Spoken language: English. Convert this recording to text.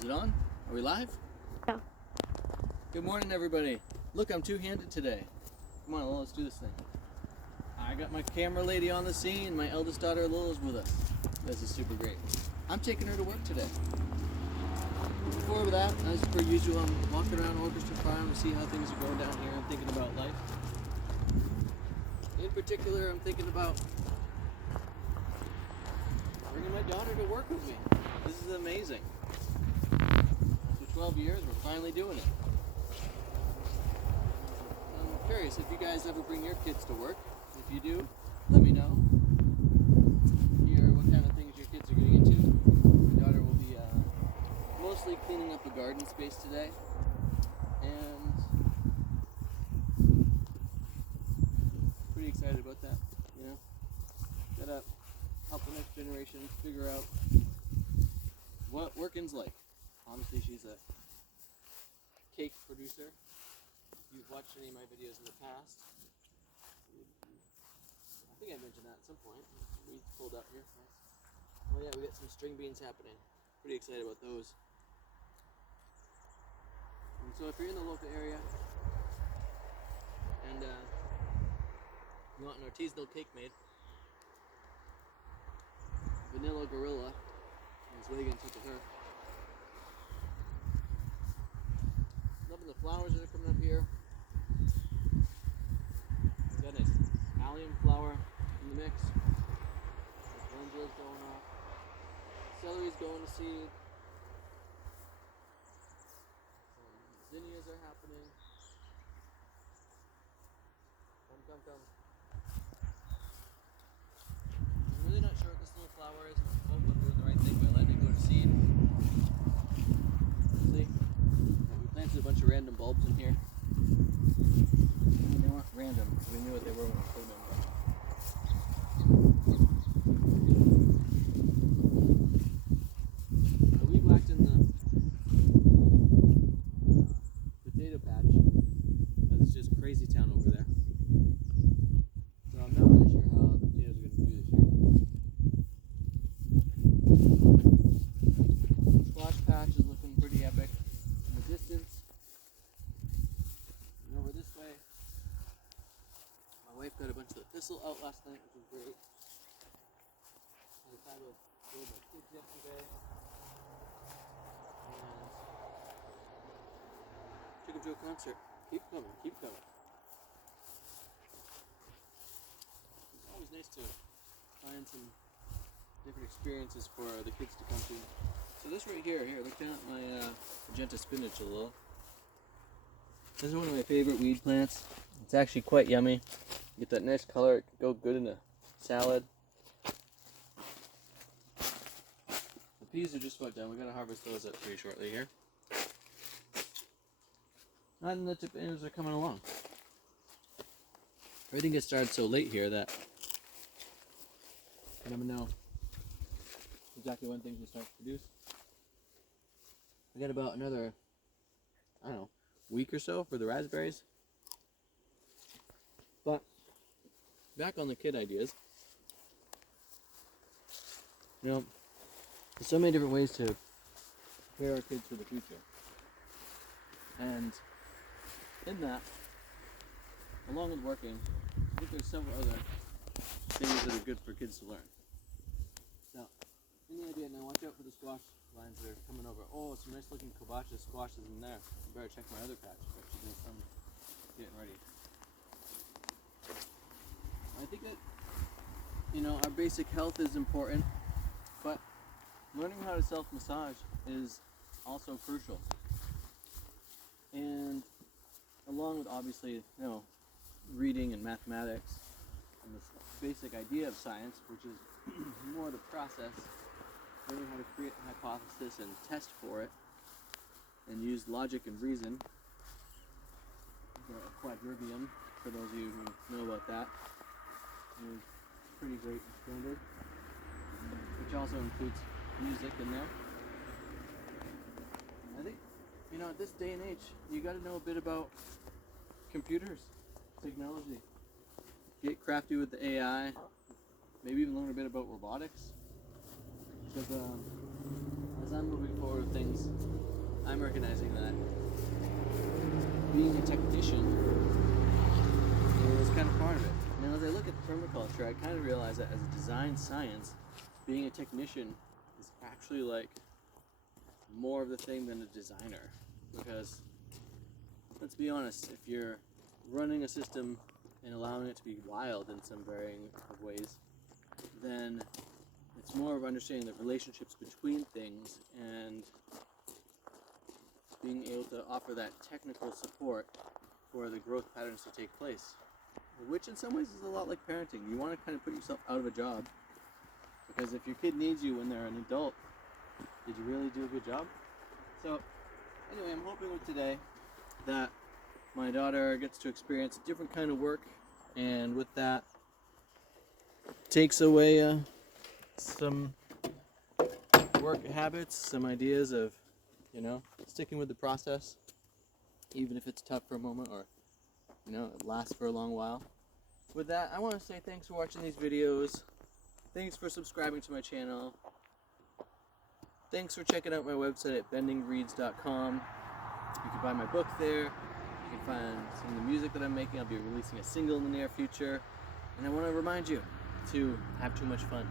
Is it on? Are we live? Yeah. Good morning, everybody. Look, I'm two-handed today. Come on, let's do this thing. I got my camera lady on the scene. My eldest daughter, Lila's with us. This is super great. I'm taking her to work today. Before that, as per usual, I'm walking around Orchestra Farm to see how things are going down here. I'm thinking about life. In particular, I'm thinking about bringing my daughter to work with me. This is amazing. After 12 years, we're finally doing it. I'm curious if you guys ever bring your kids to work. If you do, let me know. Hear what kind of things your kids are getting into. My daughter will be mostly cleaning up a garden space today. And pretty excited about that, you know. Gotta help the next generation figure out what working's like. Honestly, she's a cake producer. If you've watched any of my videos in the past, I think I mentioned that at some point. We pulled up here. Oh yeah, we got some string beans happening. Pretty excited about those. And so if you're in the local area and you want an artisanal cake made, Vanilla Gorilla is way in touch with her. Loving the flowers that are coming up here. We got nice allium flower in the mix. Calendulas going off. Celery's going to seed. Some zinnias are happening. Come. I'm really not sure what this little flower is. I hope I'm doing the right thing by letting it go to seed. See? We planted a bunch of random bulbs in here. I mean, they weren't random. We knew what they were when we put them in. So we whacked in the potato patch because it's just crazy town over there. So I'm not really sure how the potatoes are going to do this year. The squash patch is looking pretty epic in the distance. And over this way, my wife got a bunch of the thistle out last night, which was great. Had time to go with my kids yesterday. And took them to a concert. Keep coming. It's always nice to find some different experiences for the kids to come to. So this right here, look down at my magenta spinach a little. This is one of my favorite weed plants. It's actually quite yummy. You get that nice color, it can go good in a salad. The peas are just about done. We're gonna harvest those up pretty shortly here. And the tomatoes are coming along. Everything gets started so late here that you never know exactly when things will start to produce. We got about another, I don't know, week or so for the raspberries. But back on the kid ideas. You know, there's so many different ways to prepare our kids for the future. And in that, along with working, I think there's several other things that are good for kids to learn. Now, any idea? Now watch out for the squash lines that are coming over. Oh, some nice looking kabocha squashes in there. I better check my other patch. Actually, there's some getting ready. I think that, you know, our basic health is important, but learning how to self-massage is also crucial. And along with obviously, you know, reading and mathematics and this basic idea of science, which is more the process, learning how to create a hypothesis and test for it, and use logic and reason. A quadrivium, for those of you who know about that, is pretty great and standard, which also includes music in there. I think, you know, at this day and age, you got to know a bit about computers, technology. Get crafty with the AI. Maybe even learn a bit about robotics. Because as as I'm moving forward with things, I'm recognizing that being a technician is kind of part of it. Now, as I look at permaculture, I kind of realize that as a design science, being a technician is actually like more of the thing than a designer. Because, let's be honest, if you're running a system and allowing it to be wild in some varying of ways, then it's more of understanding the relationships between things and being able to offer that technical support for the growth patterns to take place, which in some ways is a lot like parenting. You want to kind of put yourself out of a job, because if your kid needs you when they're an adult, did you really do a good job? So anyway, I'm hoping with today that my daughter gets to experience a different kind of work, and with that takes away some work habits, some ideas of, sticking with the process, even if it's tough for a moment or, it lasts for a long while. With that, I want to say thanks for watching these videos. Thanks for subscribing to my channel. Thanks for checking out my website at bendingreeds.com. You can buy my book there. You can find some of the music that I'm making. I'll be releasing a single in the near future. And I want to remind you to have too much fun.